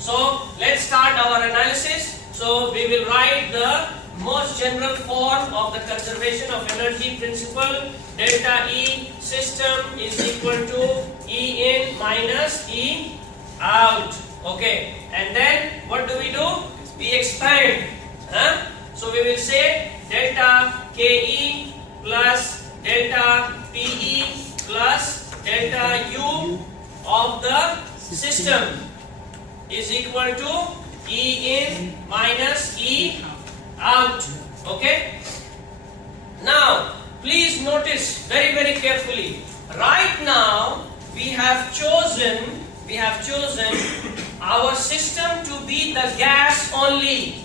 So let's start our analysis. So we will write the most general form of the conservation of energy principle. Delta E system is equal to E in minus E out. Okay, and then what do? We expand. So we will say delta KE plus delta PE plus delta U of the system is equal to E in minus E out. Okay. Now please notice very carefully. Right now we have chosen our system to be the gas only,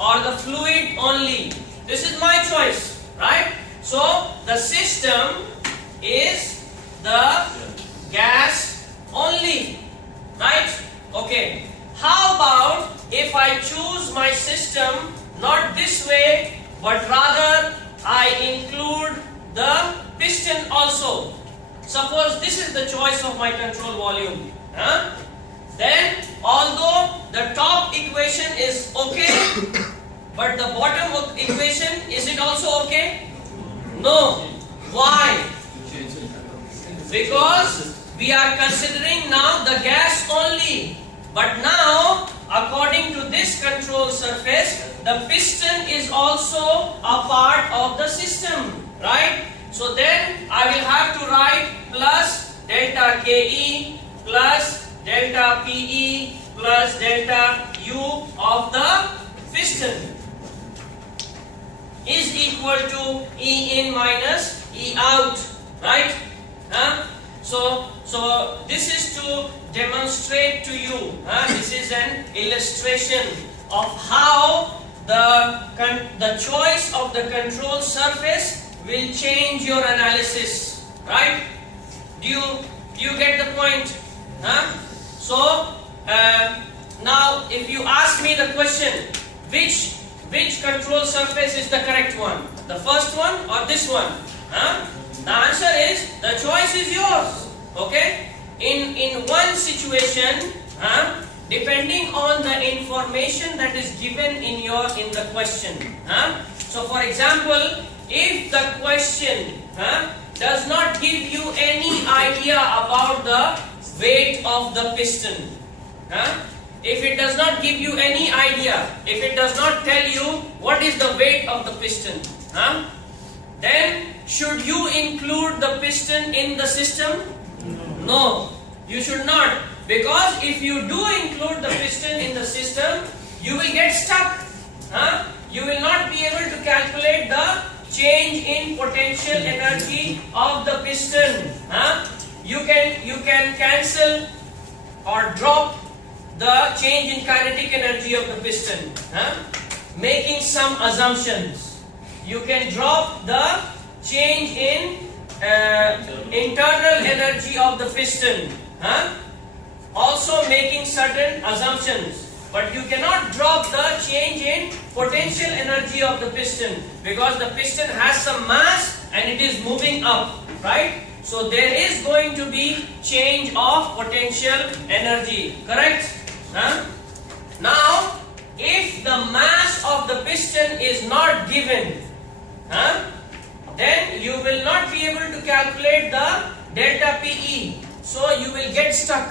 or the fluid only. This is my choice, right? So the system is the gas only, right? Okay. How about if I choose my system not this way, but rather I include the piston also? Suppose this is the choice of my control volume. Then although the top equation is okay, but the bottom equation, is it also okay? No. Why? Because we are considering now the gas only. But now, according to this control surface, the piston is also a part of the system, right? So then I will have to write plus delta KE plus delta PE plus delta U of the piston is equal to E in minus E out, right? So this is to demonstrate to you, this is an illustration of how the choice of the control surface will change your analysis, right? Do you get the point? So now if you ask me the question, which control surface is the correct one, the first one or this one? The answer is, the choice is yours. Okay? In one situation, depending on the information that is given in the question. So for example, if the question does not give you any idea about the weight of the piston, if it does not give you any idea, if it does not tell you what is the weight of the piston, then should you include the piston in the system? No, you should not. Because if you do include the piston in the system, you will get stuck. You will not be able to calculate the change in potential energy of the piston. You can cancel or drop the change in kinetic energy of the piston, making some assumptions. You can drop the change in internal energy of the piston, also making certain assumptions. But you cannot drop the change in potential energy of the piston, because the piston has some mass and it is moving up, right? So there is going to be change of potential energy, correct? Now, if the mass of the piston is not given, then you will not be able to calculate the delta PE. So you will get stuck.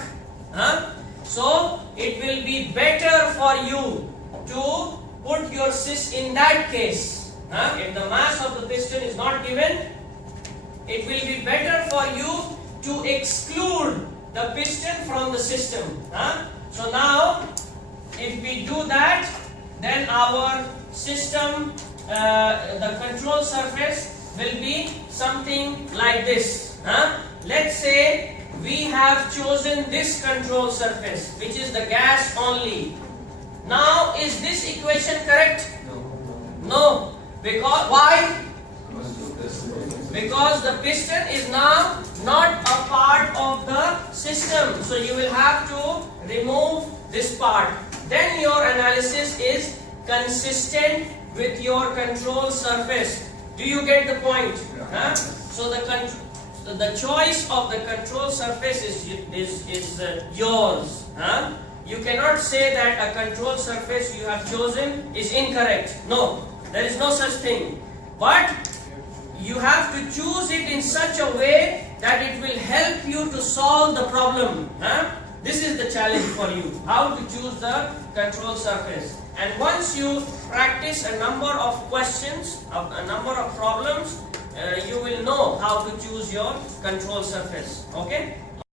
So it will be better for you to put your system in that case. If the mass of the piston is not given, it will be better for you to exclude the piston from the system. So now, if we do that, then our system, the control surface will be something like this. Let's say we have chosen this control surface, which is the gas only. Now, is this equation correct? No. Because why? Because the piston is now not a part of the system. So you will have to remove this part. Then your analysis is consistent with your control surface. Do you get the point? So the choice of the control surface is yours. You cannot say that a control surface you have chosen is incorrect. No, there is no such thing. But you have to choose it in such a way that it will help you to solve the problem. This is the challenge for you, how to choose the control surface. And once you practice a number of questions, a number of problems, you will know how to choose your control surface. Okay?